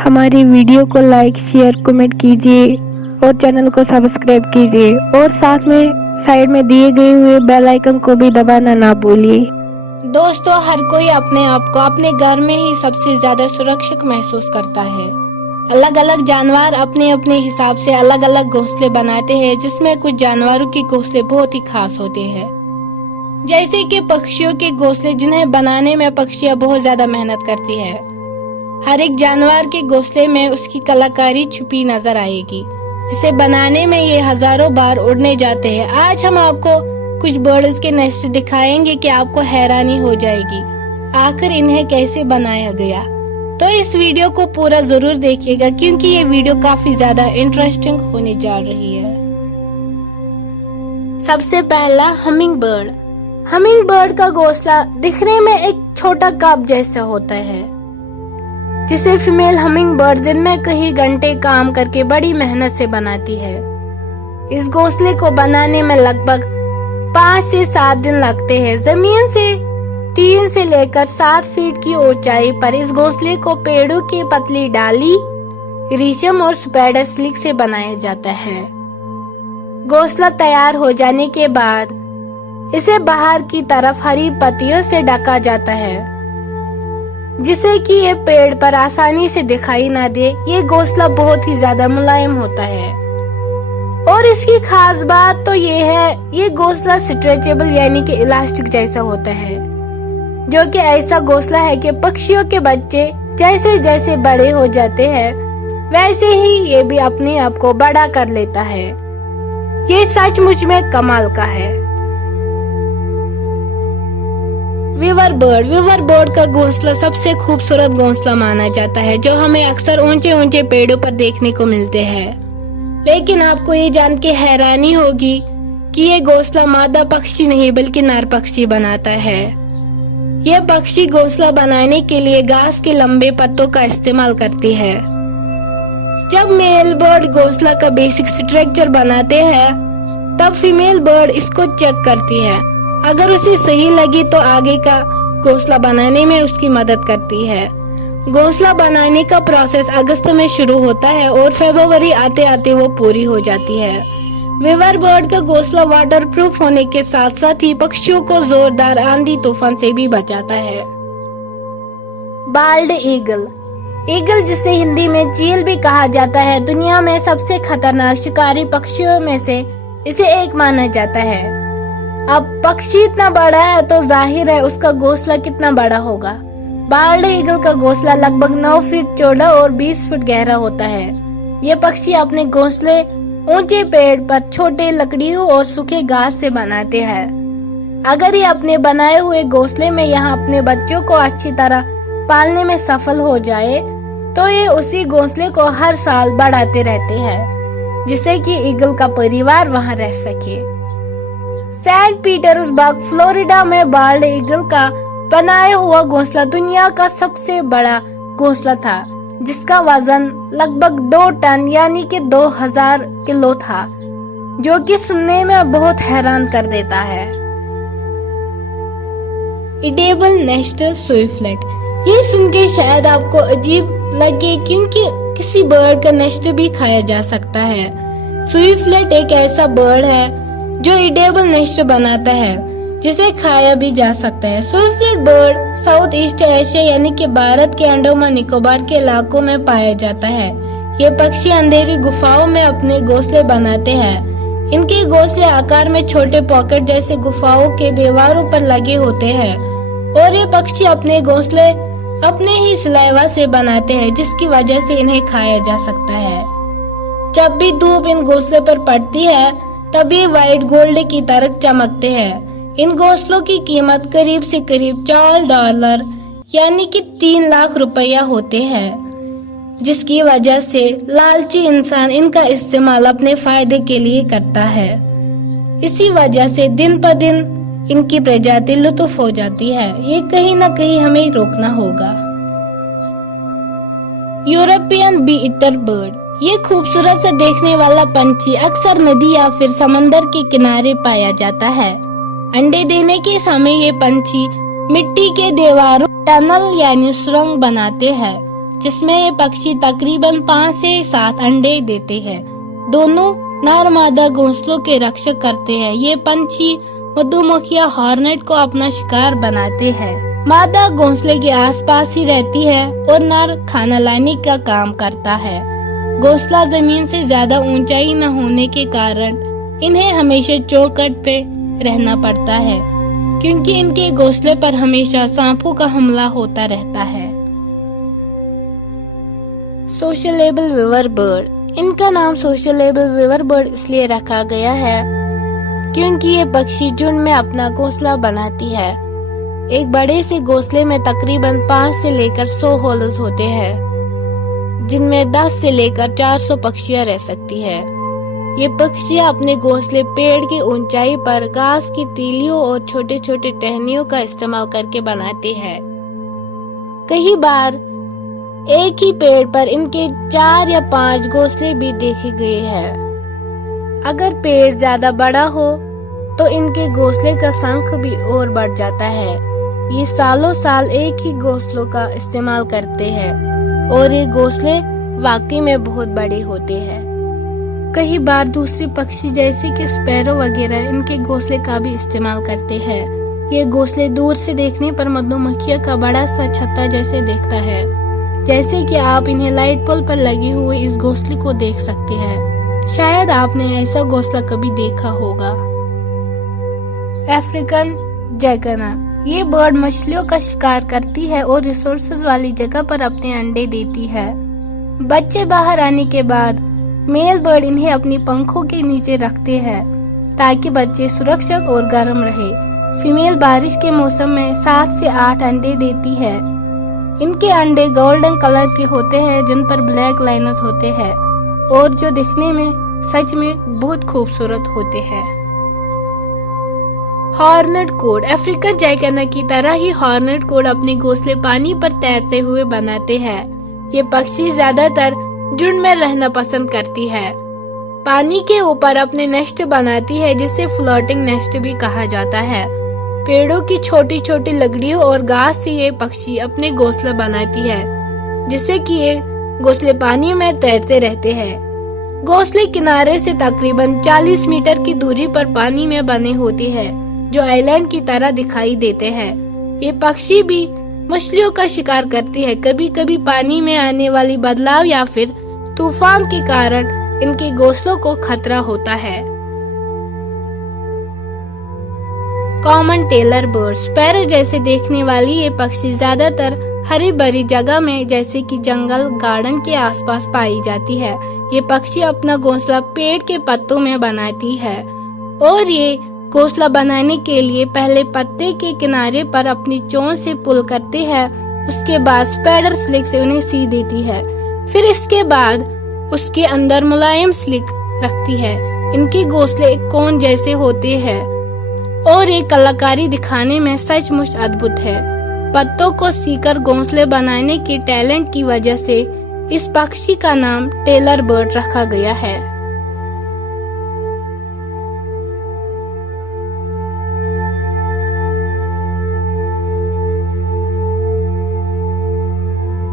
हमारी वीडियो को like share comment कीजिए और चैनल को सब्सक्राइब कीजिए और साथ में साइड में दिए गए हुए बेल आइकन को भी दबाना ना भूलिए। दोस्तों, हर कोई अपने आप को अपने घर में ही सबसे ज्यादा सुरक्षित महसूस करता है। अलग अलग जानवर अपने अपने हिसाब से अलग अलग घोंसले बनाते हैं, जिसमें कुछ जानवरों के घोंसले बहुत ही खास होते हैं, जैसे कि पक्षियों के घोंसले, जिन्हें बनाने में पक्षियां बहुत ज्यादा मेहनत करती है। हर एक जानवर के घोंसले में उसकी कलाकारी छुपी नजर आएगी, जिसे बनाने में ये हजारों बार उड़ने जाते हैं। आज हम आपको कुछ बर्ड्स के नेस्ट दिखाएंगे कि आपको हैरानी हो जाएगी आखिर इन्हें कैसे बनाया गया। तो इस वीडियो को पूरा जरूर देखिएगा, क्योंकि ये वीडियो काफी ज्यादा इंटरेस्टिंग होने जा रही है। सबसे पहला हमिंग बर्ड। हमिंग बर्ड का घोंसला दिखने में एक छोटा कप जैसा होता है, जिसे फीमेल हमिंग बर्ड दिन में कई घंटे काम करके बड़ी मेहनत से बनाती है। इस घोंसले को बनाने में लगभग 5 से 7 दिन लगते हैं। जमीन से 3 से लेकर 7 फीट की ऊंचाई पर इस घोंसले को पेड़ों की पतली डाली, रेशम और स्पाइडर सिल्क से बनाया जाता है। घोंसला तैयार हो जाने के बाद इसे बाहर की तरफ हरी पत्तियों से ढका जाता है, जिससे कि ये पेड़ पर आसानी से दिखाई ना दे। ये घोंसला बहुत ही ज्यादा मुलायम होता है और इसकी खास बात तो ये है, ये घोंसला स्ट्रेचेबल यानी कि इलास्टिक जैसा होता है, जो कि ऐसा घोंसला है कि पक्षियों के बच्चे जैसे जैसे बड़े हो जाते हैं वैसे ही ये भी अपने आप को बड़ा कर लेता है। ये सचमुच में कमाल का है। Weaver bird. वीवर बर्ड का घोंसला सबसे खूबसूरत घोंसला माना जाता है, जो हमें अक्सर ऊंचे ऊंचे पेड़ों पर देखने को मिलते हैं। लेकिन आपको ये जान के हैरानी होगी कि ये घोंसला मादा पक्षी नहीं बल्कि नर पक्षी बनाता है। यह पक्षी घोंसला बनाने के लिए घास के लंबे पत्तों का इस्तेमाल करती है। जब मेल बर्ड घोंसला का बेसिक स्ट्रक्चर बनाते हैं, तब फीमेल बर्ड इसको चेक करती है। अगर उसे सही लगी तो आगे का घोंसला बनाने में उसकी मदद करती है। घोंसला बनाने का प्रोसेस अगस्त में शुरू होता है और फरवरी आते आते वो पूरी हो जाती है। वीवर बर्ड का घोंसला वाटरप्रूफ होने के साथ साथ ही पक्षियों को जोरदार आंधी तूफान से भी बचाता है। Bald eagle. ईगल, जिसे हिंदी में चील भी कहा जाता है, दुनिया में सबसे खतरनाक शिकारी पक्षियों में से इसे एक माना जाता है। अब पक्षी इतना बड़ा है तो जाहिर है उसका घोंसला कितना बड़ा होगा। बाल्ड ईगल का घोंसला लगभग 9 फीट चौड़ा और 20 फीट गहरा होता है। ये पक्षी अपने घोंसले ऊंचे पेड़ पर छोटे लकड़ियों और सूखे घास से बनाते हैं। अगर ये अपने बनाए हुए घोंसले में यहाँ अपने बच्चों को अच्छी तरह पालने में सफल हो जाए तो ये उसी घोंसले को हर साल बढ़ाते रहते हैं, जिससे कि ईगल का परिवार वहाँ रह सके। सेंट पीटर्सबर्ग, फ्लोरिडा में बाल्ड ईगल का बनाया हुआ घोंसला दुनिया का सबसे बड़ा घोंसला था, जिसका वजन लगभग 2 टन यानी कि 2000 किलो था, जो कि सुनने में बहुत हैरान कर देता है। Edible nest swiftlet. ये सुन के शायद आपको अजीब लगे, क्योंकि किसी बर्ड का नेस्ट भी खाया जा सकता है। स्विफ्टलेट एक ऐसा बर्ड है जो एडिबल नेस्ट बनाता है, जिसे खाया भी जा सकता है। Swiftlet bird south east Asia यानी कि भारत के अंडमान निकोबार के इलाकों में पाया जाता है। ये पक्षी अंधेरी गुफाओं में अपने घोंसले बनाते हैं। इनके घोंसले आकार में छोटे पॉकेट जैसे गुफाओं के दीवारों पर लगे होते हैं और ये पक्षी अपने घोंसले अपने ही सलाइवा से बनाते हैं, जिसकी वजह से इन्हें खाया जा सकता है। जब भी धूप इन घोंसले पर पड़ती है तब ये व्हाइट गोल्ड की तरह चमकते हैं। इन घोंसलों की कीमत करीब से करीब $4 यानी कि 3 लाख रुपया होते हैं, जिसकी वजह से लालची इंसान इनका इस्तेमाल अपने फायदे के लिए करता है। इसी वजह से दिन पर दिन इनकी प्रजाति लुत्फ हो जाती है। ये कहीं ना कहीं हमें रोकना होगा। European bee eater bird. ये खूबसूरत से देखने वाला पंछी अक्सर नदी या फिर समंदर के किनारे पाया जाता है। अंडे देने के समय ये पंछी मिट्टी के दीवारों टनल यानी सुरंग बनाते हैं, जिसमें ये पक्षी तकरीबन 5 से 7 अंडे देते हैं। दोनों नर मादा घोंसलों के रक्षक करते हैं। ये पंछी मधुमक्खियां हॉर्नेट को अपना शिकार बनाते हैं। मादा घोंसले के आसपास ही रहती है और नर खाना लाने का काम करता है। घोंसला जमीन से ज्यादा ऊंचाई न होने के कारण इन्हें हमेशा चौखट पे रहना पड़ता है, क्योंकि इनके घोंसले पर हमेशा सांपों का हमला होता रहता है। Sociable weaver bird. इनका नाम सोशलेबल वीवर बर्ड इसलिए रखा गया है क्योंकि ये पक्षी झुंड में अपना घोंसला बनाती है। एक बड़े से घोंसले में तकरीबन 5 से लेकर 100 होल्स होते हैं, जिनमें 10 से लेकर 400 पक्षियां रह सकती है। ये पक्षियां अपने घोंसले पेड़ की ऊंचाई पर घास की तीलियों और छोटे छोटे टहनियों का इस्तेमाल करके बनाते हैं। कई बार एक ही पेड़ पर इनके 4 या 5 घोंसले भी देखे गए हैं। अगर पेड़ ज्यादा बड़ा हो तो इनके घोंसले का संख्या भी और बढ़ जाता है। ये सालों साल एक ही घोंसलों का इस्तेमाल करते हैं और ये घोंसले वाकई में बहुत बड़े होते हैं। कई बार दूसरे पक्षी जैसे कि स्पैरो वगैरह इनके घोंसले का भी इस्तेमाल करते हैं। ये घोंसले दूर से देखने पर मधुमक्खियों का बड़ा सा छत्ता जैसे दिखता है, जैसे कि आप इन्हें लाइट पोल पर लगे हुए इस घोंसले को देख सकते हैं। शायद आपने ऐसा घोंसला कभी देखा होगा। अफ्रीकन जैकना। ये बर्ड मछलियों का शिकार करती है और रिसोर्सेज वाली जगह पर अपने अंडे देती है। बच्चे बाहर आने के बाद मेल बर्ड इन्हें अपनी पंखों के नीचे रखते हैं ताकि बच्चे सुरक्षित और गर्म रहे। फीमेल बारिश के मौसम में 7 से 8 अंडे देती है। इनके अंडे गोल्डन कलर के होते हैं जिन पर ब्लैक लाइन्स होते हैं और जो दिखने में सच में बहुत खूबसूरत होते हैं। Hornet code. अफ्रीकन जैकना की तरह ही हॉर्नेट कोड अपने घोंसले पानी पर तैरते हुए बनाते हैं। ये पक्षी ज्यादातर झुंड में रहना पसंद करती है। पानी के ऊपर अपने नेस्ट बनाती है जिसे फ्लोटिंग नेस्ट भी कहा जाता है। पेड़ों की छोटी छोटी लकड़ियों और घास से ये पक्षी अपने घोंसला बनाती है, जिससे कि ये घोंसले पानी में तैरते रहते हैं। घोंसले किनारे से तकरीबन 40 मीटर की दूरी पर पानी में बने होते हैं, जो आइलैंड की तरह दिखाई देते हैं। ये पक्षी भी मछलियों का शिकार करती है। कभी कभी पानी में आने वाली बदलाव या फिर तूफान के कारण इनके घोंसलों को खतरा होता है। Common tailor bird. स्पैरो जैसे देखने वाली ये पक्षी ज्यादातर हरी भरी जगह में जैसे कि जंगल गार्डन के आसपास पाई जाती है। ये पक्षी अपना घोंसला पेड़ के पत्तों में बनाती है और ये घोंसला बनाने के लिए पहले पत्ते के किनारे पर अपनी चोंच से पुल करते हैं, उसके बाद स्पाइडर स्लिक से उन्हें सी देती है। फिर इसके बाद उसके अंदर मुलायम स्लिक रखती है। इनके घोंसले एक कोन जैसे होते हैं और ये कलाकारी दिखाने में सचमुच अद्भुत है। पत्तों को सीकर घोंसले बनाने के टैलेंट की वजह से इस पक्षी का नाम टेलर बर्ड रखा गया है।